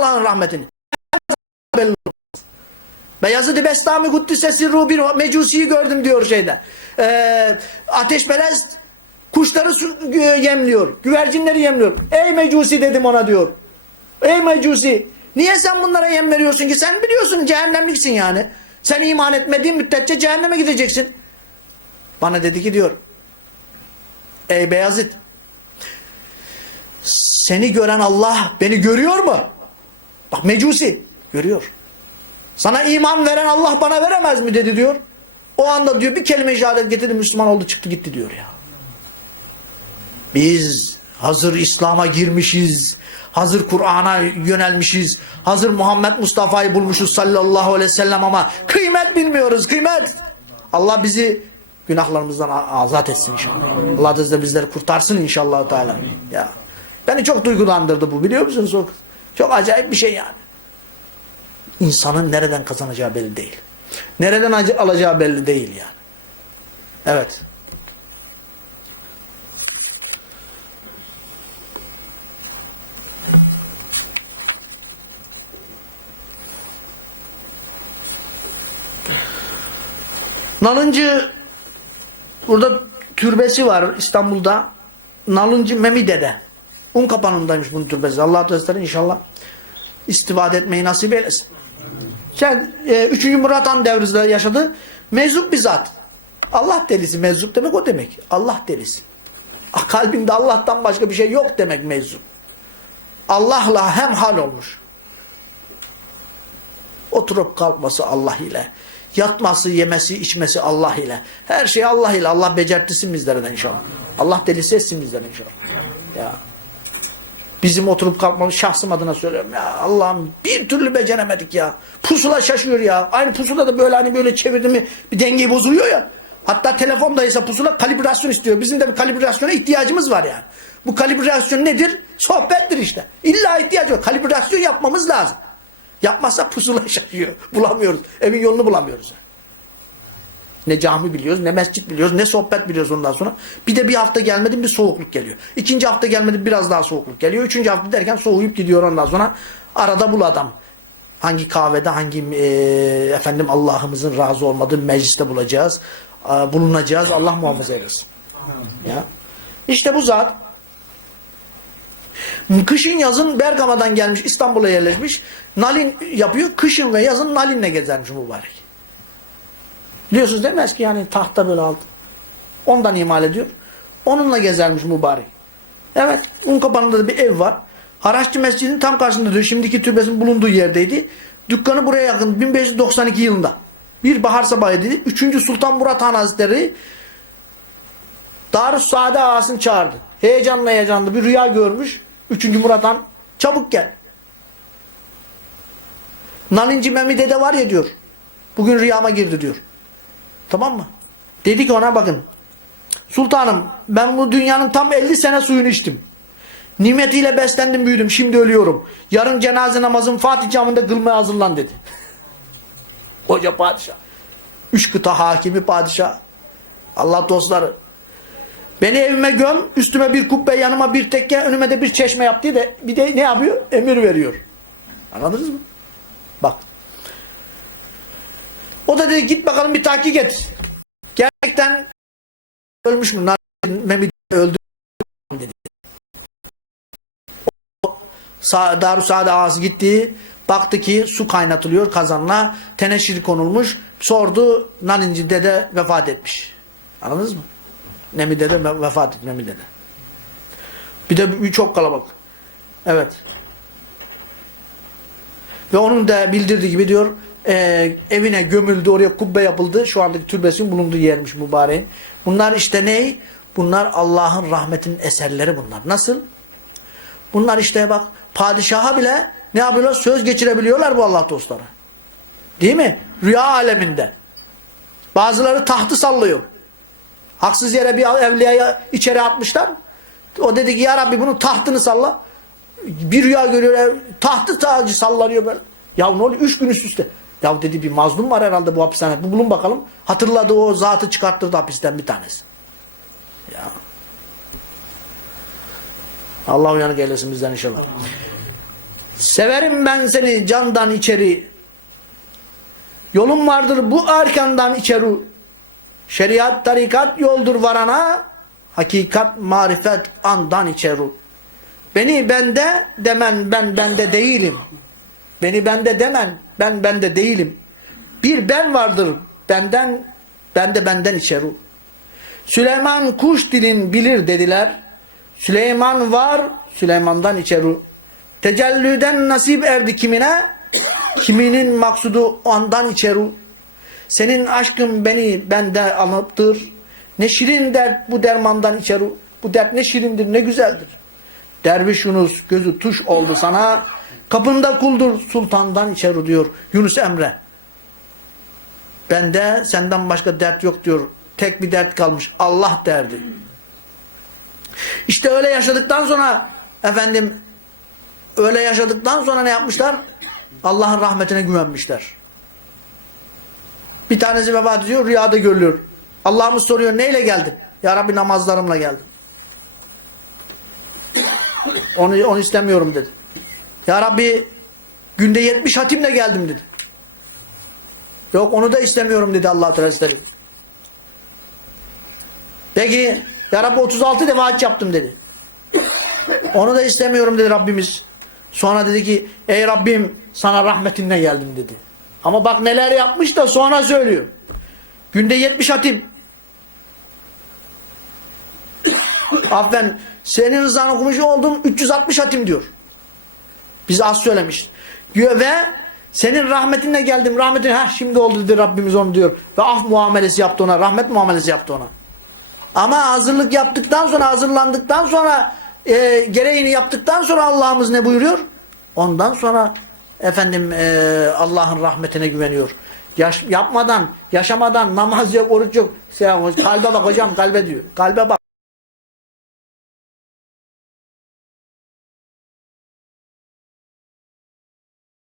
Allah'ın rahmetini. Beyazıt-ı Bestami Kuddisesi Ruh bir mecusiyi gördüm diyor şeyde. Ee, ateşperest kuşları su, yemliyor. Güvercinleri yemliyor. Ey mecusi dedim ona diyor. Ey mecusi niye sen bunlara yem veriyorsun ki? Sen biliyorsun cehennemliksin yani. Sen iman etmediğin müddetçe cehenneme gideceksin. Bana dedi ki diyor. Ey Beyazıt seni gören Allah beni görüyor mu? Bak mecusi görüyor. Sana iman veren Allah bana veremez mi dedi diyor. O anda diyor bir kelime şehadet getirdi Müslüman oldu çıktı gitti diyor ya. Biz hazır İslam'a girmişiz. Hazır Kur'an'a yönelmişiz. Hazır Muhammed Mustafa'yı bulmuşuz sallallahu aleyhi ve sellem ama kıymet bilmiyoruz kıymet. Allah bizi günahlarımızdan azat etsin inşallah. Allah da bizleri kurtarsın inşallah Teala. Ya. Beni çok duygulandırdı bu biliyor musunuz? Çok, çok acayip bir şey yani. İnsanın nereden kazanacağı belli değil. Nereden alacağı belli değil yani. Evet. Nalıncı burada türbesi var İstanbul'da. Nalıncı Memide'de. Un kapanındaymış bunun türbesi. Allah Teala inşallah istifade etmeyi nasip eylesin. Sen e, 3. Murat Han devrinde yaşadı. Meczup bir zat. Allah delisi. Meczup demek o demek. Allah delisi. Ah, Kalbinde Allah'tan başka bir şey yok demek meczup. Allah'la hem hal olmuş. Oturup kalkması Allah ile. Yatması, yemesi, içmesi Allah ile. Her şey Allah ile. Allah becertsin bizlerden inşallah. Allah delisi etsin bizlerden inşallah. Ya. Bizim oturup kalkmamız şahsım adına söylüyorum ya Allah'ım bir türlü beceremedik ya. Pusula şaşıyor ya. Aynı pusula da böyle hani böyle çevirdi mi bir dengeyi bozuluyor ya. Hatta telefondaysa pusula kalibrasyon istiyor. Bizim de bir kalibrasyona ihtiyacımız var yani. Bu kalibrasyon nedir? Sohbettir işte. İlla ihtiyacı var. Kalibrasyon yapmamız lazım. Yapmazsa pusula şaşıyor. Bulamıyoruz. Evin yolunu bulamıyoruz. Ne cami biliyoruz, ne mescit biliyoruz, ne sohbet biliyoruz ondan sonra. Bir de bir hafta gelmedim bir soğukluk geliyor. İkinci hafta gelmedim biraz daha soğukluk geliyor. Üçüncü hafta derken soğuyup gidiyor ondan sonra. Arada bul adam. Hangi kahvede, hangi e, efendim Allah'ımızın razı olmadığı mecliste bulacağız. E, bulunacağız. Allah muhafaza eylesin. Ya. İşte bu zat kışın yazın Bergama'dan gelmiş İstanbul'a yerleşmiş. Nalin yapıyor. Kışın ve yazın nalinle gezermiş mübarek. Biliyorsunuz değil mi eski yani tahta böyle aldı. Ondan imal ediyor. Onunla gezermiş mübarek. Evet. Unkapanı'nda da bir ev var. Haraççı Mescidinin tam karşısında diyor. Şimdiki türbesinin bulunduğu yerdeydi. Dükkanı buraya yakın 1592 yılında. Bir bahar sabahıydı. Üçüncü Sultan Murat Han Hazretleri Darus Saade ağasını çağırdı. Heyecanla heyecanlı bir rüya görmüş. Üçüncü Murat Han çabuk gel. Nalinci Memi dede var ya diyor. Bugün rüyama girdi diyor. Tamam mı? Dedi ki ona bakın. Sultanım ben bu dünyanın tam 50 sene suyunu içtim. Nimetiyle beslendim büyüdüm. Şimdi ölüyorum. Yarın cenaze namazın Fatih camında kılmaya hazırlan dedi. Hoca padişah. Üç kıta hakimi padişah. Allah dostları. Beni evime göm, üstüme bir kubbe, yanıma bir tekke, önüme de bir çeşme yap diye de bir de ne yapıyor? Emir veriyor. Anladınız mı? Bak. O da dedi git bakalım bir tahkik et. Gerçekten ölmüş mü? Mehmet öldü dedi. Darü Saade ağası gitti. Baktı ki su kaynatılıyor kazanla. Teneşir konulmuş. Sordu. Nalinci dede vefat etmiş. Anladınız mı? Nemi dede vefat etmiş. Nemi dede. Bir de çok kalabalık. Evet. Ve onun da bildirdiği gibi diyor e, evine gömüldü, oraya kubbe yapıldı. Şu andaki türbesinin bulunduğu yermiş mübareğin. Bunlar işte ney? Bunlar Allah'ın rahmetinin eserleri bunlar. Nasıl? Bunlar işte bak padişaha bile ne yapıyorlar? Söz geçirebiliyorlar bu Allah dostları. Değil mi? Rüya aleminde. Bazıları tahtı sallıyor. Haksız yere bir evliyaya içeri atmışlar. O dedi ki ya Rabbi bunun tahtını salla. Bir rüya görüyor. Tahtı tacı sallanıyor böyle. Ya ne oluyor? Üç gün üst üste. Ya dedi bir mazlum var herhalde bu hapishanede. Bu bulun bakalım. Hatırladı o zatı çıkarttırdı hapisten bir tanesi. Ya. Allah uyanık eylesin bizden inşallah. Severim ben seni candan içeri. Yolun vardır bu arkandan içeri. Şeriat, tarikat yoldur varana. Hakikat, marifet andan içeri. Beni bende demen ben bende değilim. Beni bende demen ben bende değilim. Bir ben vardır benden ben de benden içeri. Süleyman kuş dilin bilir dediler. Süleyman var Süleyman'dan içeri. Tecellüden nasip erdi kimine? Kiminin maksudu ondan içeri. Senin aşkın beni bende alıptır. Ne şirin dert bu dermandan içeri. Bu dert ne şirindir ne güzeldir. Derviş Yunus gözü tuş oldu sana. Kapında kuldur sultandan içeri diyor Yunus Emre. Bende senden başka dert yok diyor. Tek bir dert kalmış. Allah derdi. İşte öyle yaşadıktan sonra efendim öyle yaşadıktan sonra ne yapmışlar? Allah'ın rahmetine güvenmişler. Bir tanesi vefat ediyor, rüyada görülüyor. Allah'ımız soruyor, neyle geldin? Ya Rabbi namazlarımla geldim. Onu, onu istemiyorum dedi. Ya Rabbi günde 70 hatimle geldim dedi. Yok onu da istemiyorum dedi Allah Teala. Peki Ya Rabbi 36 defa hac yaptım dedi. Onu da istemiyorum dedi Rabbimiz. Sonra dedi ki ey Rabbim sana rahmetinle geldim dedi. Ama bak neler yapmış da sonra söylüyor. Günde 70 hatim. Affen senin rızanı okumuş oldum 360 hatim diyor. Bize az söylemiş. Ve senin rahmetinle geldim. Rahmetin ha şimdi oldu dedi Rabbimiz onu diyor. Ve af muamelesi yaptı ona. Rahmet muamelesi yaptı ona. Ama hazırlık yaptıktan sonra hazırlandıktan sonra e, gereğini yaptıktan sonra Allah'ımız ne buyuruyor? Ondan sonra efendim e, Allah'ın rahmetine güveniyor. Yaş, yapmadan, yaşamadan namaz yok, oruç yok. Kalbe bak hocam kalbe diyor. Kalbe bak.